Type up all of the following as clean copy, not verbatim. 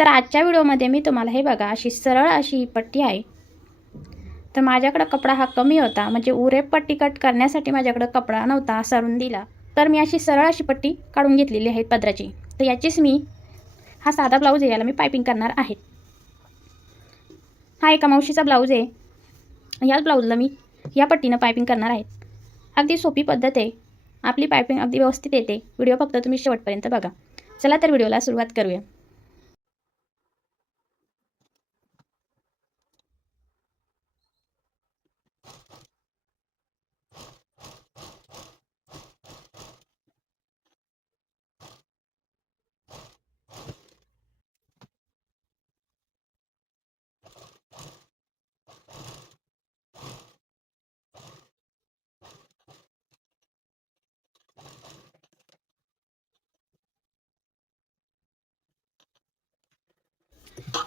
तर आजच्या व्हिडिओमध्ये मी तुम्हाला हे बघा अशी सरळ अशी ही पट्टी आहे। तर माझ्याकडे कपडा हा कमी होता, म्हणजे उरे पट्टी कट करण्यासाठी माझ्याकडे कपडा नव्हता सरून दिला, तर मी अशी सरळ अशी पट्टी काढून घेतलेली आहे पदराची। तर याचीच मी हा साधा ब्लाऊज आहे, याला मी पायपिंग करणार आहे। हा एका मावशीचा ब्लाऊज आहे, याच ब्लाऊजला मी या पट्टीनं पायपिंग करणार आहे। अगदी सोपी पद्धत आहे, आपली पायपिंग अगदी व्यवस्थित येते। व्हिडिओ फक्त तुम्ही शेवटपर्यंत बघा। चला तर व्हिडिओला सुरुवात करूया।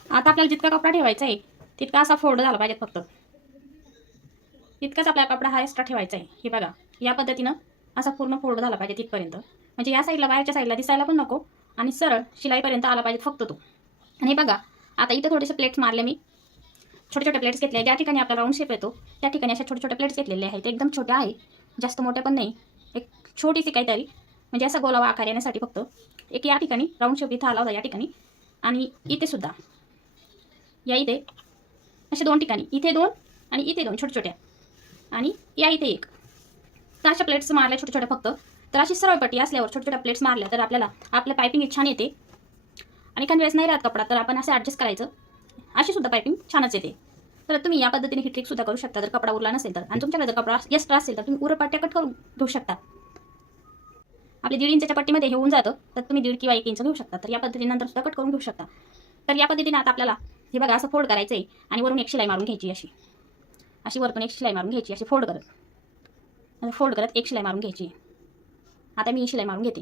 आता आपल्याला जितका कपडा ठेवायचा आहे तितका असा फोल्ड झाला पाहिजे, फक्त तितकाच आपला कपडा हा एक्स्ट्रा ठेवायचा आहे। हे बघा, या पद्धतीनं असा पूर्ण फोल्ड झाला पाहिजे तिथपर्यंत, म्हणजे या साईडला बाहेरच्या साईडला दिसायला पण नको आणि सरळ शिलाईपर्यंत आला पाहिजे फक्त तो। आणि बघा, आता इथं थोडेसे प्लेट्स मारले मी, छोटे छोटे प्लेट्स घेतले। ज्या ठिकाणी आपला राऊंड शेप येतो त्या ठिकाणी अशा छोटे छोटे प्लेट्स घेतलेले आहेत। एकदम छोट्या आहे, जास्त मोठ्या पण नाही, एक छोटीशी काहीतरी, म्हणजे असा गोलावा आकार येण्यासाठी फक्त। एक या ठिकाणी राऊंड शेप इथं आला होता या ठिकाणी, आणि इथे सुद्धा या इथे अशा दोन ठिकाणी, इथे दोन आणि इथे दोन छोट्या छोट्या, आणि या इथे एक। तर अशा प्लेट्स मारल्या छोट्या छोट्या फक्त। तर अशी सरळ पट्टी असल्यावर छोट्या छोट्या प्लेट्स मारल्या तर आपल्याला आपल्या पायपिंग छान येते। आणि एखाद्या वेळेस नाही राहत कपडा तर आपण असं ॲडजस्ट करायचं, अशी सुद्धा पायपिंग छानच येते। तर तुम्ही या पद्धतीने ही ट्रिक सुद्धा करू शकता जर कपडा उरला नसेल तर। आणि तुमच्याकडे जर कपडा एक्स्ट्रा असेल तर तुम्ही उरं पट्ट्या कट करून घेऊ शकता। आपली 1.5 इंचच्या पट्टीमध्ये हे होऊन जातं, तर तुम्ही 1.5 किंवा 1 इंच घेऊ शकता। तर या पद्धतीने नंतर सुद्धा कट करून घेऊ शकता। तर या पद्धतीने आता आपल्याला हे बघा असं फोल्ड करायचं आहे आणि वरून एक शिलाई मारून घ्यायची, अशी अशी वरतून एक शिलाई मारून घ्यायची, अशी फोल्ड करत एक शिलाई मारून घ्यायची। आता मी ही शिलाई मारून घेते।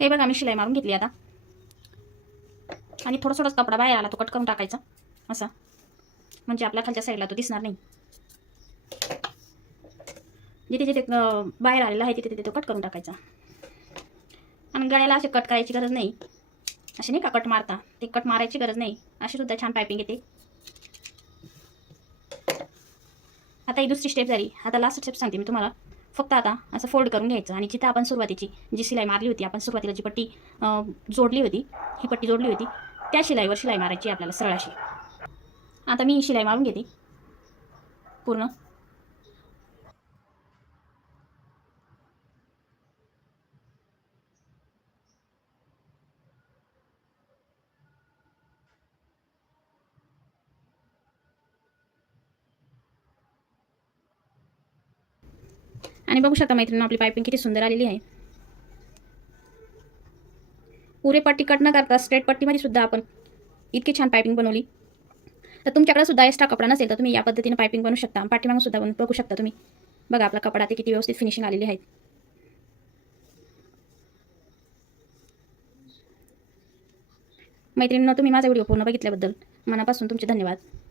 हे बघा, मी शिलाई मारून घेतली आता, आणि थोडा थोडाच कपडा बाहेर आला तो कट करून टाकायचा असा, म्हणजे आपल्या खालच्या साईडला तो दिसणार नाही। जिथे जिथे बाहेर आलेला आहे तिथे तिथे तो कट करून टाकायचा। आणि गळ्याला असे कट करायची गरज नाही, असे नाही का कट मारता, ते कट मारायची गरज नाही, अशी सुद्धा छान पायपिंग येते। आता ही दुसरी स्टेप झाली। आता लास्ट स्टेप सांगते मी तुम्हाला। फक्त आता असं फोल्ड करून घ्यायचं, आणि जिथं आपण सुरुवातीची जी शिलाई मारली होती, आपण सुरुवातीला जी पट्टी जोडली होती, ही पट्टी जोडली होती, त्या शिलाईवर शिलाई मारायची आपल्याला सरळ अशी। आता मी ही शिलाई मारून घेते पूर्ण। आणि बघू शकता मैत्रिणी, आपली पायपिंग किती सुंदर आलेली आहे। पुरे पट्टी कट न करता स्ट्रेट पट्टीमध्ये सुद्धा आपण इतकी छान पायपिंग बनवली। तर तुमच्याकडे सुद्धा एक्स्ट्रा कपडा नसेल तर तुम्ही या पद्धतीने पायपिंग बनवू शकता। पाठीमागून सुद्धा बघू शकता तुम्ही, बघा आपला कपडा ते किती व्यवस्थित फिनिशिंग आलेली आहे। मैत्रिणींनो, तुम्ही माझा व्हिडिओ पूर्ण बघितल्याबद्दल मनापासून तुमचे धन्यवाद।